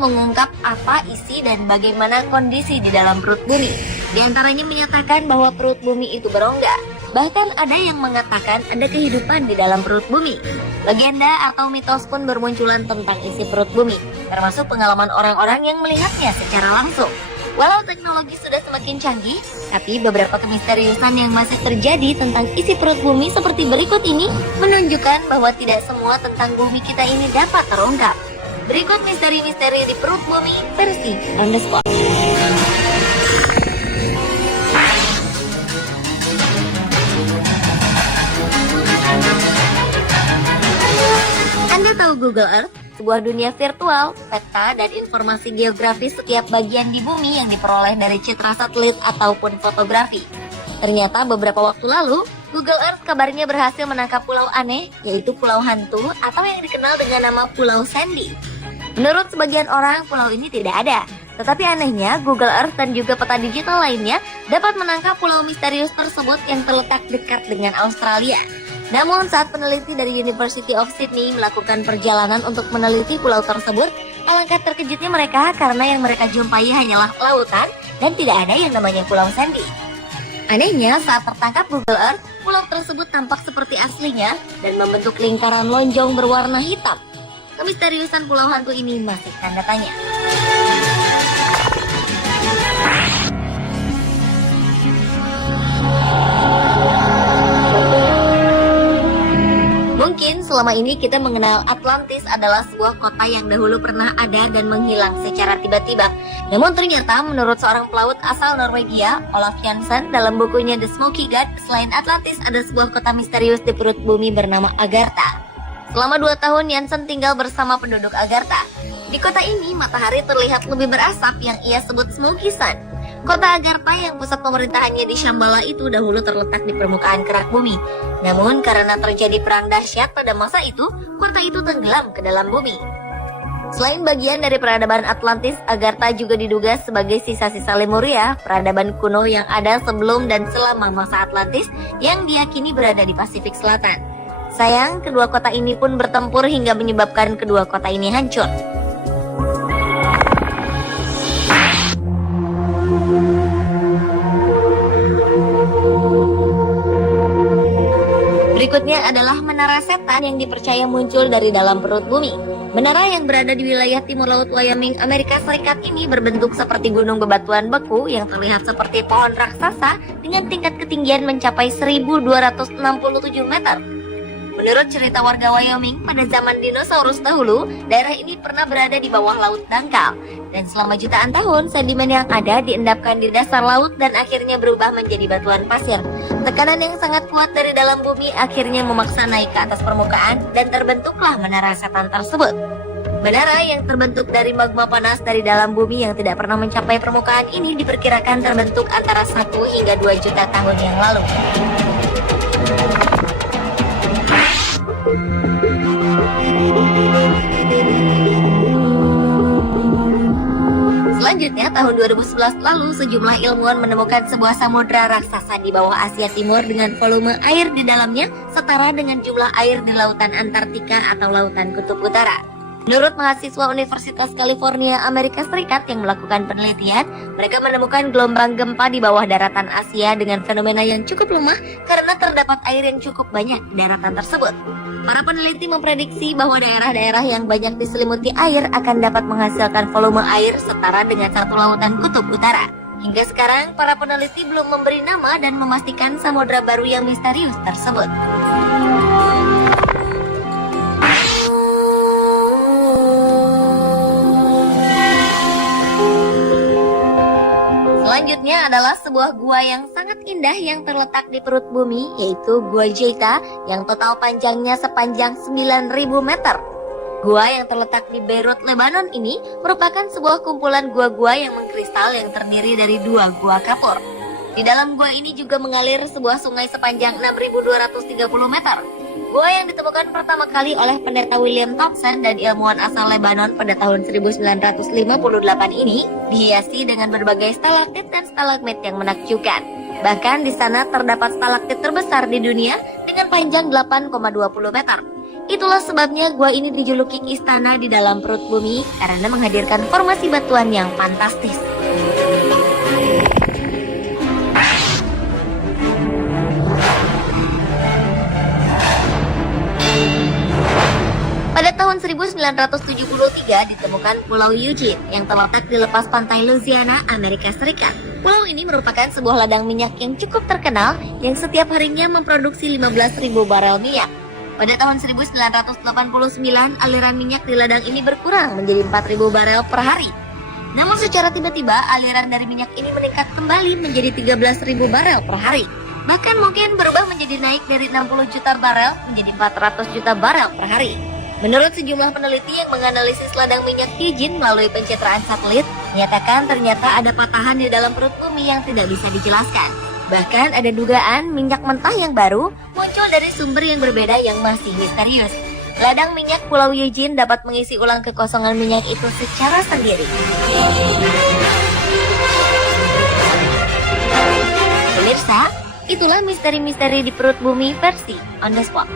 mengungkap apa isi dan bagaimana kondisi di dalam perut bumi. Di antaranya menyatakan bahwa perut bumi itu berongga. Bahkan ada yang mengatakan ada kehidupan di dalam perut bumi. Legenda atau mitos pun bermunculan tentang isi perut bumi, termasuk pengalaman orang-orang yang melihatnya secara langsung. Walau teknologi sudah semakin canggih, tapi beberapa kemisteriusan yang masih terjadi tentang isi perut bumi seperti berikut ini menunjukkan bahwa tidak semua tentang bumi kita ini dapat terungkap. Berikut misteri-misteri di perut bumi versi on the spot. Anda tahu Google Earth? Sebuah dunia virtual, peta, dan informasi geografis setiap bagian di bumi yang diperoleh dari citra satelit ataupun fotografi. Ternyata beberapa waktu lalu, Google Earth kabarnya berhasil menangkap pulau aneh, yaitu pulau hantu atau yang dikenal dengan nama Pulau Sandy. Menurut sebagian orang, pulau ini tidak ada. Tetapi anehnya, Google Earth dan juga peta digital lainnya dapat menangkap pulau misterius tersebut yang terletak dekat dengan Australia. Namun saat peneliti dari University of Sydney melakukan perjalanan untuk meneliti pulau tersebut, alangkah terkejutnya mereka karena yang mereka jumpai hanyalah lautan dan tidak ada yang namanya Pulau Sandy. Anehnya, saat tertangkap Google Earth, pulau tersebut tampak seperti aslinya dan membentuk lingkaran lonjong berwarna hitam. Kemisteriusan pulau hantu ini masih tanda tanya. Mungkin selama ini kita mengenal Atlantis adalah sebuah kota yang dahulu pernah ada dan menghilang secara tiba-tiba. Namun ternyata menurut seorang pelaut asal Norwegia, Olaf Jansen, dalam bukunya The Smoky God, selain Atlantis ada sebuah kota misterius di perut bumi bernama Agartha. Selama 2 tahun Jansen tinggal bersama penduduk Agartha. Di kota ini matahari terlihat lebih berasap yang ia sebut Smoky Sun. Kota Agartha yang pusat pemerintahannya di Shambhala itu dahulu terletak di permukaan kerak bumi. Namun karena terjadi perang dahsyat pada masa itu, kota itu tenggelam ke dalam bumi. Selain bagian dari peradaban Atlantis, Agartha juga diduga sebagai sisa-sisa Lemuria, peradaban kuno yang ada sebelum dan selama masa Atlantis yang diyakini berada di Pasifik Selatan. Sayang, kedua kota ini pun bertempur hingga menyebabkan kedua kota ini hancur. Berikutnya adalah Menara Setan yang dipercaya muncul dari dalam perut bumi. Menara yang berada di wilayah timur laut Wyoming, Amerika Serikat ini berbentuk seperti gunung bebatuan beku yang terlihat seperti pohon raksasa dengan tingkat ketinggian mencapai 1.267 meter. Menurut cerita warga Wyoming, pada zaman dinosaurus dahulu, daerah ini pernah berada di bawah laut dangkal. Dan selama jutaan tahun, sedimen yang ada diendapkan di dasar laut dan akhirnya berubah menjadi batuan pasir. Tekanan yang sangat kuat dari dalam bumi akhirnya memaksa naik ke atas permukaan dan terbentuklah Menara Setan tersebut. Menara yang terbentuk dari magma panas dari dalam bumi yang tidak pernah mencapai permukaan ini diperkirakan terbentuk antara 1 hingga 2 juta tahun yang lalu. Selanjutnya, tahun 2011 lalu sejumlah ilmuwan menemukan sebuah samudra raksasa di bawah Asia Timur dengan volume air di dalamnya setara dengan jumlah air di lautan Antartika atau lautan Kutub Utara. Menurut mahasiswa Universitas California, Amerika Serikat yang melakukan penelitian, mereka menemukan gelombang gempa di bawah daratan Asia dengan fenomena yang cukup lemah karena terdapat air yang cukup banyak di daratan tersebut. Para peneliti memprediksi bahwa daerah-daerah yang banyak diselimuti air akan dapat menghasilkan volume air setara dengan satu lautan Kutub Utara. Hingga sekarang, para peneliti belum memberi nama dan memastikan samudra baru yang misterius tersebut. Selanjutnya adalah sebuah gua yang sangat indah yang terletak di perut bumi, yaitu Gua Jeta yang total panjangnya sepanjang 9.000 meter. Gua yang terletak di Beirut, Lebanon ini merupakan sebuah kumpulan gua-gua yang mengkristal yang terdiri dari 2 gua kapur. Di dalam gua ini juga mengalir sebuah sungai sepanjang 6.230 meter. Gua yang ditemukan pertama kali oleh pendeta William Thompson dan ilmuwan asal Lebanon pada tahun 1958 ini dihiasi dengan berbagai stalaktit dan stalagmit yang menakjubkan. Bahkan di sana terdapat stalaktit terbesar di dunia dengan panjang 8,20 meter. Itulah sebabnya gua ini dijuluki istana di dalam perut bumi karena menghadirkan formasi batuan yang fantastis. Pada tahun 1973 ditemukan Pulau Eugene yang terletak di lepas pantai Louisiana, Amerika Serikat. Pulau ini merupakan sebuah ladang minyak yang cukup terkenal yang setiap harinya memproduksi 15.000 barel minyak. Pada tahun 1989, aliran minyak di ladang ini berkurang menjadi 4.000 barel per hari. Namun secara tiba-tiba, aliran dari minyak ini meningkat kembali menjadi 13.000 barel per hari. Bahkan mungkin berubah menjadi naik dari 60 juta barel menjadi 400 juta barel per hari. Menurut sejumlah peneliti yang menganalisis ladang minyak Eugene melalui pencitraan satelit, menyatakan ternyata ada patahan di dalam perut bumi yang tidak bisa dijelaskan. Bahkan ada dugaan minyak mentah yang baru muncul dari sumber yang berbeda yang masih misterius. Ladang minyak Pulau Eugene dapat mengisi ulang kekosongan minyak itu secara sendiri. Pemirsa, itulah misteri-misteri di perut bumi versi On The Spot.